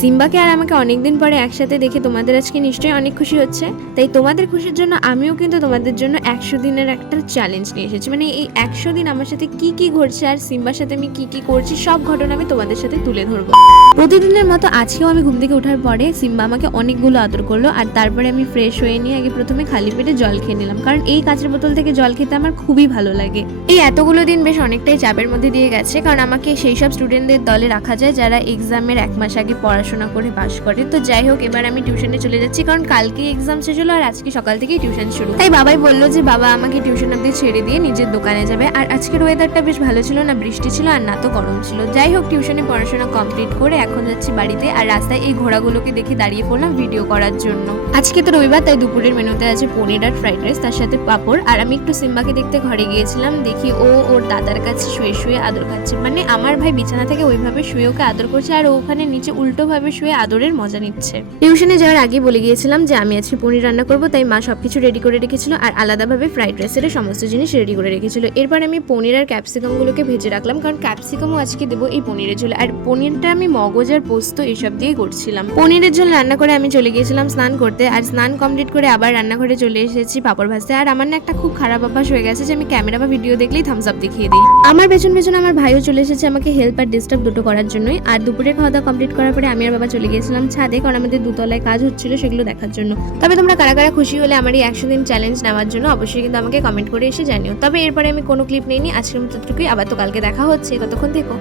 সিম্বাকে আর আমাকে অনেকদিন পরে একসাথে দেখে তোমাদের আজকে নিশ্চয়ই অনেক খুশি হচ্ছে। তাই তোমাদের খুশির জন্য আমিও কিন্তু তোমাদের জন্য 100 দিনের একটা চ্যালেঞ্জ নিয়ে এসেছি। মানে এই 100 দিন আমার সাথে কি কি ঘটছে আর সিম্বার সাথে আমি কি কি করছি সব ঘটনা আমি তোমাদের সাথে তুলে ধরবো। প্রতিদিনের মতো আজকেও আমি ঘুম থেকে ওঠার পরে সিম্বা আমাকে অনেকগুলো আদর করলো, আর তারপরে আমি ফ্রেশ হয়ে নিয়ে আগে প্রথমে খালি পেটে জল খেয়ে নিলাম, কারণ এই কাঁচের বোতল থেকে জল খেতে আমার খুবই ভালো লাগে। এই এতগুলো দিন বেশ অনেকটাই চাপের মধ্যে দিয়ে গেছে, কারণ আমাকে সেই সব স্টুডেন্টদের দলে রাখা যায় যারা এক্সামের 1 মাস আগে পড়াশোনা করে পাশ করে। তো যাই হোক, এবার আমি টিউশনে চলে যাচ্ছি, কারণ কালকে এক্সাম শেষ হলো আর আজকে সকাল থেকেই টিউশন শুরু। তাই বাবাই বললো যে বাবা আমাকে টিউশন অব্দি ছেড়ে দিয়ে নিজের দোকানে যাবে। আর আজকের ওয়েদারটা বেশ ভালো ছিল, না বৃষ্টি ছিল আর না তো গরম ছিল। যাই হোক, টিউশনে পড়াশোনা কমপ্লিট করে এখন যাচ্ছি বাড়িতে, আর রাস্তায় এই ঘোড়াগুলোকে দেখে দাঁড়িয়ে পড়লাম ভিডিও করার জন্য। আজকে তো রবিবার, তাই দুপুরের মেনুতে আছে পনির আর ফ্রাইড রাইস, তার সাথে পাঁপড়। আর আমি একটু সিম্বাকে দেখতে ঘরে গিয়েছিলাম, দেখি ও ওর দাদার কাছে শুয়ে শুয়ে আদর খাচ্ছে। মানে আমার ভাই বিছানা থেকে ওইভাবে শুয়ে ওকে আদর করছে, আর ও ওখানে নিচে উল্টো ভাবে শুয়ে আদরের মজা নিচ্ছে। টিউশনে যাওয়ার আগে বলে গিয়েছিলাম যে আমি আজকে পনির রান্না করবো, তাই মা সবকিছু রেডি করে রেখেছিল আর আলাদাভাবে ফ্রাইড রাইসের সমস্ত জিনিস রেডি করে রেখেছিল। এরপর আমি পনির আর ক্যাপসিকাম গুলোকে ভেজে রাখলাম, কারণ ক্যাপসিকামও আজকে দেবো এই পনিরের ঝোলে। আর পনিরটা আমি মগজ আর পোস্ত এইসব দিয়ে করছিলাম। পনিরের ঝোল রান্না করে আমি চলে গিয়েছিলাম স্নান করতে, আর স্নান কমপ্লিট করে আবার রান্নাঘরে চলে এসেছি পাঁপড় ভাজতে। আর আমার না একটা খুব খারাপ অভ্যাস হয়ে গেছে যে আমি ক্যামেরা বা ভিডিও দেখলেই থামস আপ দেখিয়ে দিই। আমার পেছন পেছন আমার ভাইও চলে এসেছে আমাকে হেল্প আর ডিস্টার্ব দুটো করার জন্যই। আর দুপুরের খাওয়া দাওয়া কমপ্লিট করার পরে আমি আর বাবা চলে গিয়েছিলাম ছাদে, কারণ আমাদের দুতলায় কাজ হচ্ছিল সেগুলো দেখার জন্য। তবে তোমরা কারা কারা খুশি হলে আমার এই 100 দিন চ্যালেঞ্জ নেওয়ার জন্য অবশ্যই কিন্তু আমাকে কমেন্ট করে এসে জানিও। তবে এরপরে আমি কোনো ক্লিপ নেইনি, আজকের মতো এতটুকুই। আবার তো কালকে দেখা হচ্ছে, ততক্ষণ থেকো।